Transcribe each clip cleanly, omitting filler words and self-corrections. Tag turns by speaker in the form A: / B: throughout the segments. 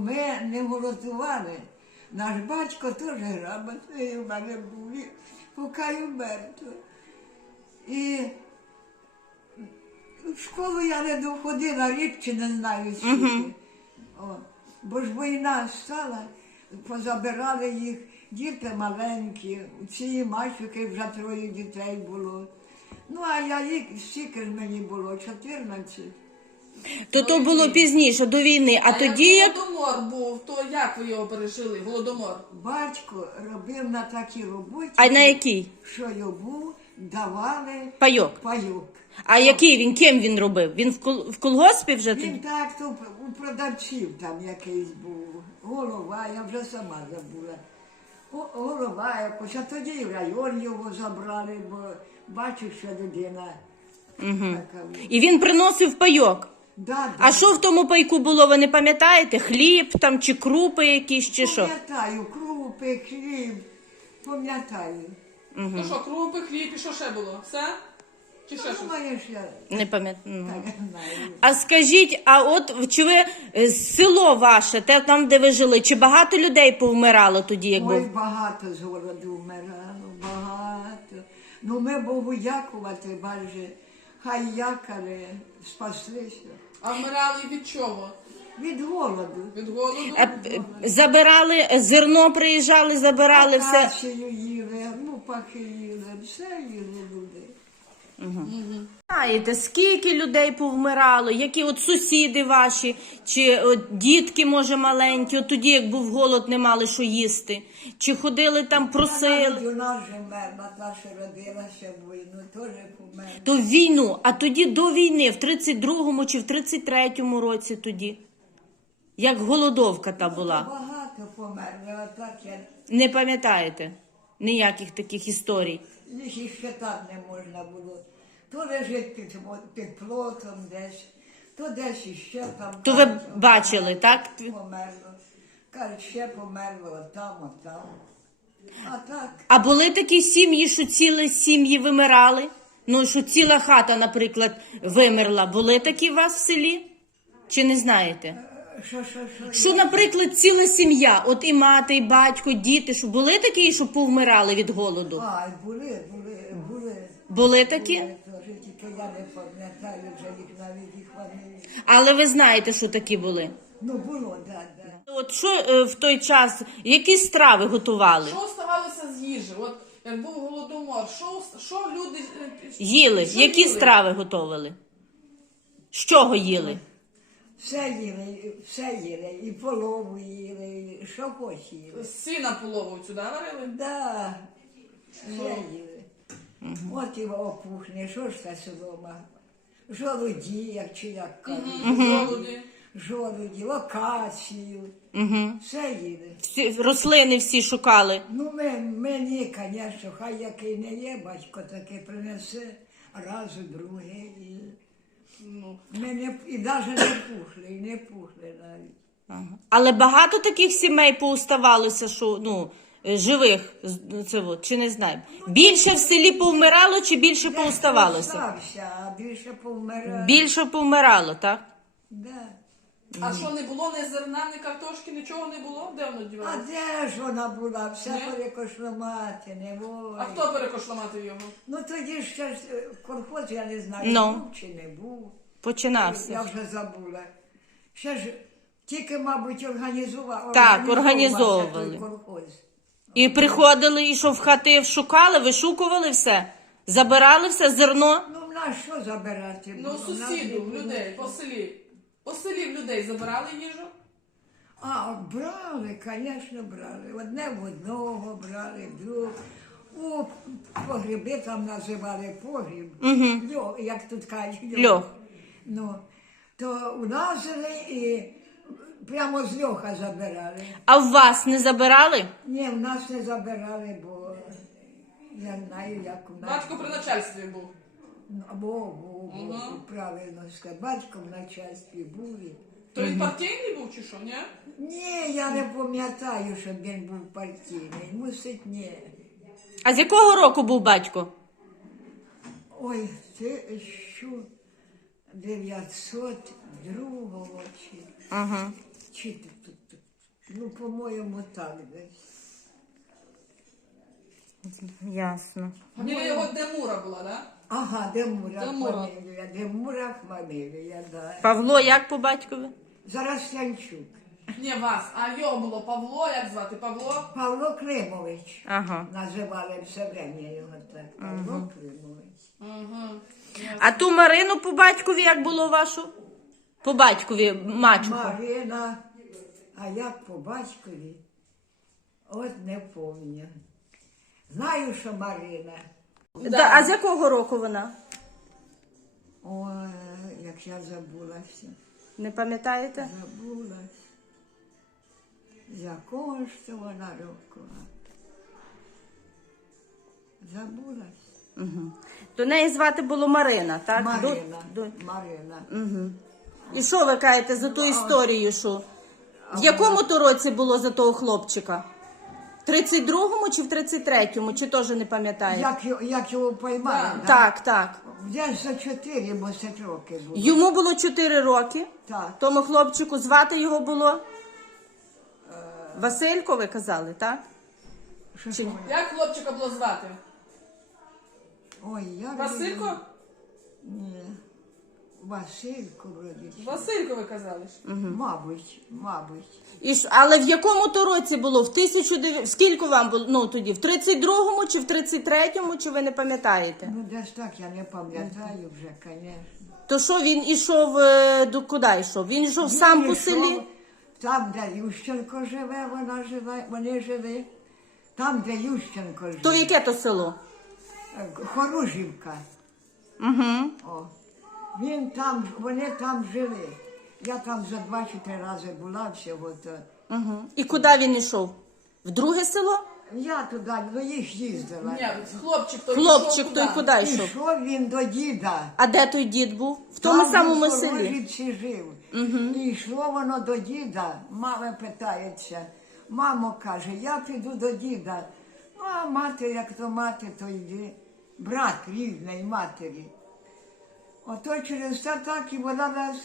A: ми не голодували. Наш батько теж грамотний в мене був, поки й умер. І в школу я не доходила, рік чи не знаю скільки. Бо ж війна стала, позабирали їх, діти маленькі, ці мальчики вже 3 дітей було. Ну, а я їх, стільки ж мені було, 14.
B: То було пізніше, до війни. А тоді як...
C: Голодомор був, то як ви його пережили, Голодомор?
A: Батько робив на такій роботі,
B: А на якій?
A: що йому давали
B: Пайок. А який він, ким він робив? Він в колгоспі вже тоді?
A: Він так, то у продавців там якийсь був. Голова, я вже сама забула. Голова якось, а тоді і в район його забрали, бо бачив, що людина така.
B: І він приносив пайок?
A: Да.
B: А що в тому пайку було, ви не пам'ятаєте? Хліб там, чи крупи якісь, чи що?
A: Пам'ятаю, крупи, хліб, пам'ятаю.
C: Ну що, крупи, хліб і що ще було? Все? Чи ще щось?
A: Думаєш, я
B: Не пам'ятаю.
A: так знаю.
B: А скажіть, а от чи ви село ваше, те там, де ви жили, чи багато людей повмирало тоді, як
A: Ой,
B: був?
A: багато з голоду вмирало, багато. Ну, ми Богу дякувати, бачиш, хай якали, спаслися.
C: А вмирали від чого?
A: Від голоду.
C: Від голоду?
B: Забирали, зерно приїжджали, забирали все.
A: Акацію їли, мупахи їли, все їли люди.
B: Знаєте, скільки людей повмирало, які от сусіди ваші, чи от дітки, може, маленькі, от тоді, як був голод, не мали що їсти, чи ходили там, просили.
A: У нас же мерла, наша родилася в війну, теж померла.
B: То в війну, а тоді до війни, в 32-му чи в 33-му році тоді, як голодовка та була.
A: Багато померли, а так я...
B: Не пам'ятаєте ніяких таких історій?
A: Їх і считати не можна було. То лежить під плотом десь, то десь іще там.
B: То ви бачили, так?
A: Померло. Кажуть, ще померло отам. А так.
B: А були такі сім'ї, що цілі сім'ї вимирали? Ну, що ціла хата, наприклад, вимерла. Були такі у вас в селі? Чи не знаєте? Що, наприклад, ціла сім'я, от і мати, і батько, діти, що були такі, що повмирали від голоду?
A: А, були.
B: Були такі?
A: Теж, тільки я не пам'ятаю, вже їх навіть їх вони.
B: Але ви знаєте, що такі були?
A: Ну, було, так.
B: От що в той час, які страви готували?
C: Що оставалося з їжі? От як був Голодомор, що люди...
B: Їли?
C: Що
B: Які
C: їли?
B: страви готували? З чого їли?
A: Все їли, і полову їли, і що хоч їли.
C: Сіна полову сюди варили?
A: Да, все їли. От і опухне, що ж це солома? Жолуді, як чи як кажуть. Жолуді, акацію, все їли.
B: Всі, рослини всі шукали.
A: Ну, мені, звісно, хай який не є, батько таке принесе раз, другий. І навіть не пухли навіть.
B: Але багато таких сімей поуставалося, що, ну, живих, це от, чи не знаю. Більше в селі повмирало, чи більше поуставалося?
A: Остався, а більше повмирало.
B: Більше повмирало, так?
A: Да.
C: А що, не було ні зерна, ні картошки, нічого не було? Де воно
A: А
C: дівалося?
A: де ж вона була? Все
C: Ні?
A: перекошламати, не було.
C: А хто перекошламатив його?
A: Ну тоді ще ж колхоз, я не знаю,
B: Ну.
A: був чи не був.
B: Починався.
A: Я вже забула. Ще ж тільки, мабуть,
B: Так,
A: організовувався
B: організовували.
A: той колхоз.
B: І приходили, і що в хати шукали, вишукували все? Забирали все, зерно?
A: Ну, в нас що забирати?
C: Ну,
A: було? В нас
C: сусіду,
A: не було.
C: людей, по селі. По селі в людей забирали їжу?
A: А, брали, звісно, брали. Одне в одного брали, в другого. У погреби там називали погріб. Льох, як тут кажуть.
B: Льох.
A: Ну, то улазили і прямо з льоха забирали.
B: А в вас не забирали?
A: Ні, в нас не забирали, бо я знаю, як у нас.
C: Батько при начальстві був.
A: Був, правильно сказати. Батько в начальстві був.
C: То він партійний був чи що, ні?
A: Ні, я не пам'ятаю, щоб він був партійний. Мусить, ні.
B: А з якого року був батько?
A: Ой, це що 902 чи...
B: Ага.
A: Чи тут Ну, по-моєму, так десь.
B: Ясно.
C: Фамілія його Демура була, да?
A: Ага, Демура
C: Демура.
A: фамілія, Демура фамілія, да.
B: Павло, як по батькові?
A: Заросянчук.
C: Ні, вас. А його було Павло, як звати? Павло?
A: Павло Климович.
B: Ага.
A: Називали все время його так. Павло Климович.
C: Угу.
B: А ту Марину по батькові як було вашу? По батькові мачуху.
A: Марина, а як по батькові? От не пам'ятаю. Знаю, що Марина.
B: Да, а з якого року вона?
A: Ой, як я забулася.
B: Не пам'ятаєте?
A: Забулась. З якого ж це вона року? Забулась.
B: Угу. До неї звати було Марина, так?
A: Марина.
B: До-
A: Марина.
B: Угу. І що ви кажете за ту історію, що? В якому то році було за того хлопчика? В 32-му чи в 33-му, чи теж не пам'ятаєте?
A: Як його поймали?
C: Да.
A: Да.
B: Так, так.
A: Десь за 4 місяці роки було.
B: Йому було 4 роки.
A: Так.
B: Тому хлопчику звати його було? Василько, ви казали, так?
A: Що
B: Чи-
A: вона?
C: Як хлопчика було звати?
A: Ой, я
C: Василько?
A: Ні. Василько, вроді.
C: Василько ви казали ж.
A: Мабуть.
B: Але в якому то році було? В 1900... Скільки вам було? Ну, тоді? В 32-му чи в 33-му, чи ви не пам'ятаєте?
A: Ну, десь так, я не пам'ятаю вже, звісно.
B: То що він ішов, куди йшов? Він йшов сам по селі?
A: Там, де Ющенко живе, вони жили. Там, де Ющенко живе.
B: То яке то село?
A: Хоружівка.
B: Угу.
A: О. Вони там жили. Я там за 2 чи 3 рази була всього. То.
B: Угу. І куди він йшов? В друге село?
A: Я туди, до їх їздила.
C: Ні, хлопчик той
B: Хлопчик
C: пішов
B: той
C: куди?
B: куди йшов?
A: Пішов він до діда.
B: А де той дід був? В тому
A: Там
B: самому
A: в
B: селі?
A: Хоружівці жив. І йшло воно до діда. Мама питається. Мамо, каже, я піду до діда. Ну, а мати, як то мати, то йди. Брат рідний матері. Ото через те так і вона нас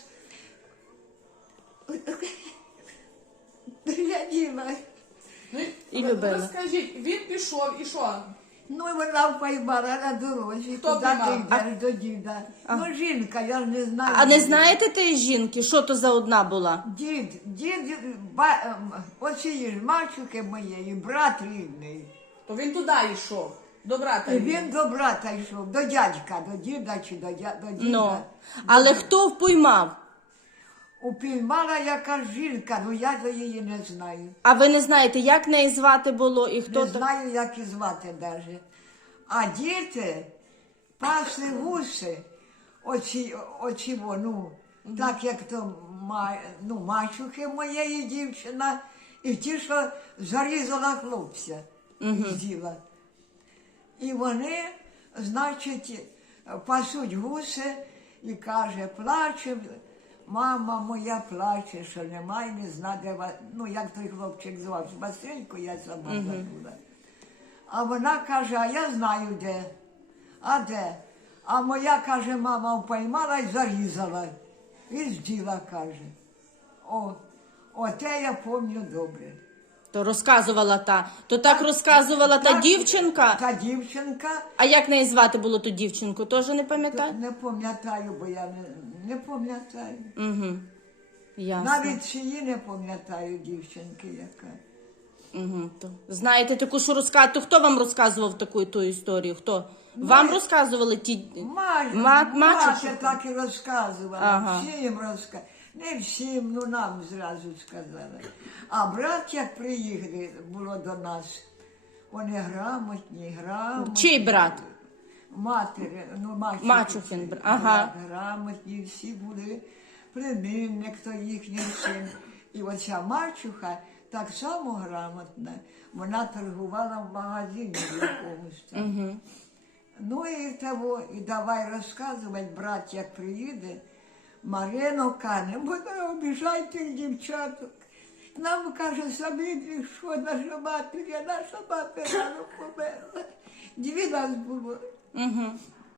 A: гляділа.
C: Ну,
B: І
C: ви
B: любила.
C: Розкажіть, він пішов і що?
A: Ну, і вона поймала на дорозі,
C: Хто
A: куди ти
C: піймав?
A: йдеш до діда. Ну, жінка, я ж не знаю.
B: А не знаєте тієї жінки, що то за одна була?
A: Дід, оцієї ж мачухи моєї, брат рідний.
C: То він туди йшов. До брата.
A: І він до брата йшов, до дядька, до діда чи до діда.
B: Ну. Але хто впоймав?
A: Упіймала якась жінка, ну я то її не знаю.
B: А ви не знаєте, як неї звати було і хто
A: Не
B: то?
A: знаю, як і звати навіть. А діти пасли гуси, ну, так як то мачухи моєї дівчина, і ті, що зарізала хлопця, з'їла. І вони, значить, пасуть гуси і каже, плаче, мама моя плаче, що немає, не знає, де ну, як той хлопчик звався, Василько, я сама забула. А вона каже, а я знаю де. А де? А моя, каже, мама впіймала і зарізала. І зділа, каже. Оте я пам'ятаю добре.
B: То розказувала та. То так розказувала та
A: Так,
B: дівчинка.
A: Та дівчинка.
B: А як неї звати було ту дівчинку? Теж не пам'ятаю?
A: Не пам'ятаю, бо я не пам'ятаю.
B: Угу. Ясно.
A: Навіть її не пам'ятаю дівчинки яка.
B: Угу. Знаєте таку, що розказувати? То хто вам розказував таку ту історію? Хто? Вам розказували ті...
A: Мати
B: мачухи?
A: так і розказувала,
B: Ага.
A: всім розказувала. Не всім, ну нам зразу сказали. А брат, як приїхали, було до нас, вони грамотні.
B: Чий брат?
A: Матері, ну
B: Мачухин брат, ага.
A: Грамотні, всі були, племінник, то їхній син. І оця мачуха так само грамотна, вона торгувала в магазині в якомусь там. Ну і давай розказувати, брат, як приїде, Марино каже, бо не обіжайте дівчаток. Нам, каже, самі, що наша матір рано померла. 2 нас було.
B: Угу.